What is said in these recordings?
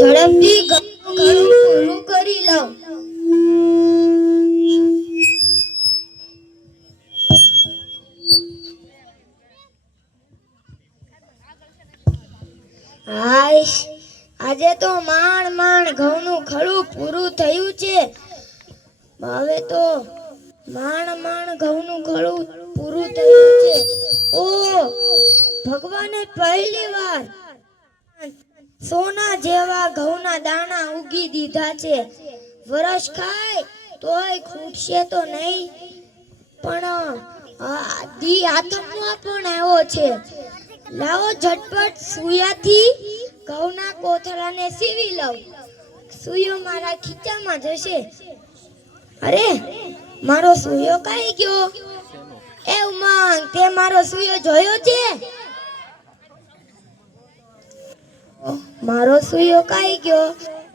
ઝડપથી ઘણું પૂરું કરી લઉં. હાશ, આજે તો માંડ ઘઉંનું ખડું પૂરું થયું છે. હવે તો માંડ ઘઉંનું ખડું પૂરું થયું છે. ઓ ભગવાને પહેલી વાર સોના જેવા ઘઉંના દાણા ઉગી દીધા છે. વરસ ખાય તોય ખૂટશે તો નહીં, પણ દી આથમવા પણ આવ્યો છે. લાવો ઝટપટ સુયાથી ઘઉંના કોથળાને સીવી લઉં. સુયો મારા ખીચામાં જશે. અરે, મારો સુયો કાઈ ગયો? એ ઉમંગ, તે મારો સુયો જોયો છે? મારો સુયો કાઈ ગયો?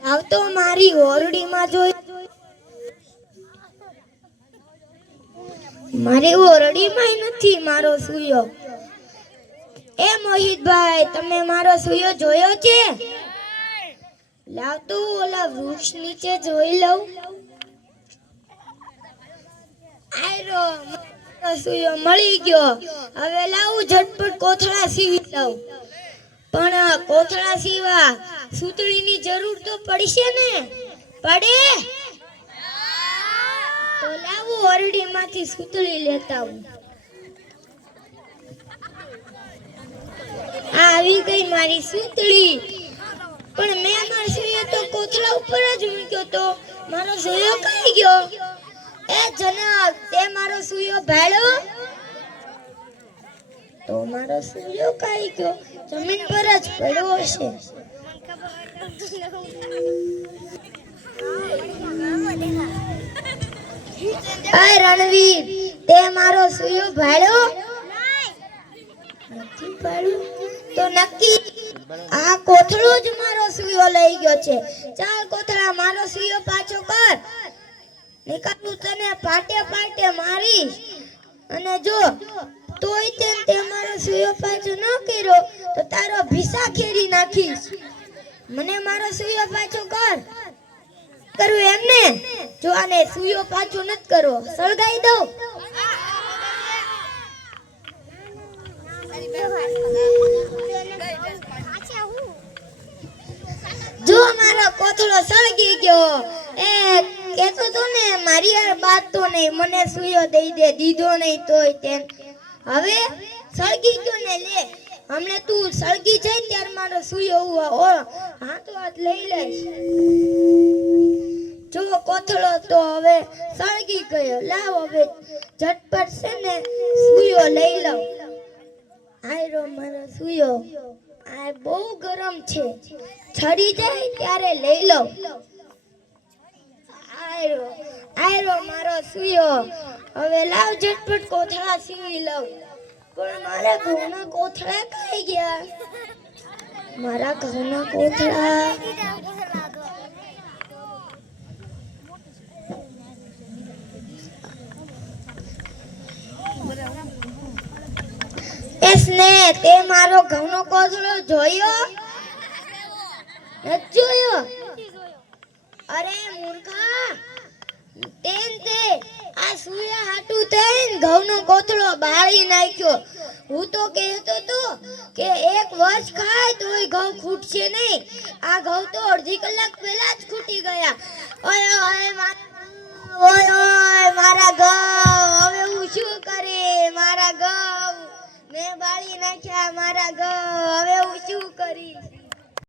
આવતો મારી ઓરડીમાં જોઈ. મારી ઓરડીમાં નથી મારો સુયો. એ મોહિતભાઈ, તમે મારો સુયો જોયો છે? લાવ તો ઓલા વૃક્ષ નીચે જોઈ લઉં. આયરો, મારો સુયો મળી ગયો. હવે લાવું ઝટપટ કોથળા સીવી લઉં. પણ કોથળા સીવા સૂતળીની જરૂર તો પડશે ને? પડે તો લાવું ઓરડીમાંથી સૂતળી લેતા આવું. આવી ગઈ મારી સૂતળી. પણ મેં મારો સુયો તો કોથળા ઉપર જ મૂક્યો તો. મારો સુયો કઈ ગયો? એ જનક, તે મારો સુયો ભાળ્યો? તો મારો સુયો કઈ ગયો? જમીન પર જ પડ્યો હશે. અય રણવીર, તે મારો સુયો ભાળ્યો? નથી ભાળ્યો તો નક્કી આ કોથળો જ મારો સુયો લઈ ગયો છે. ચાલ કોથળા, મારો સુયો પાછો કર. નિકાલું તને પાટે પાટે મારીશ. અને જો તોય તે મારો સુયો પાછો ન કર્યો તો તારો ભીસા ખેડી નાખીશ. મને મારો સુયો પાછો કર. કરું એમને? જો આને સુયો પાછો નથી કરવો, સળગાઈ દઉં. જો મારો કોથળો સળગી ગયો. એ કેતો તો ને મારી યાર બાત તો નહીં, મને સુયો દઈ દે. દીધો નહીં તોય તેમ. હવે સળગી ગયો ને, લે હમણે તું સળગી જાય ત્યારે મારો સુયો હાથો હાથ લઈ લઈશ. જો કોથળો તો હવે સળગી ગયો. લાવ હવે ઝટપટ છે ને સુયો લઈ લઉં. આયરો મારો સુયો. આ બહુ ગરમ છે, છડી જાય ત્યારે લઈ લઉં. આયરો મારો સુયો. હવે લાવ ઝટપટ કોથળા સીવી લઉં. પણ મારા ઘઉંના કોથળા કઈ ગયા? મારા ઘઉંના કોથળા. એસને તે મારો ઘઉંનો કોથળો જોયો? નથી જોયો? અરે મૂર્ખા, તે આ સુયા હાટું થઈને ઘઉંનો કોથળો બાળી નાખ્યો. હું તો કહેતો તો કે એક વર્ષ ખાય તોય ઘઉં ખૂટશે નહીં. આ ઘઉં તો અડધી કલાક પહેલા જ ખૂટી ગયા. ઓય મારા ઘઉં, હવે હું શું કરે? મારા ઘઉં મેં બાળી નાખ્યા. મારા ઘઉં હવે હું શું કરીશ?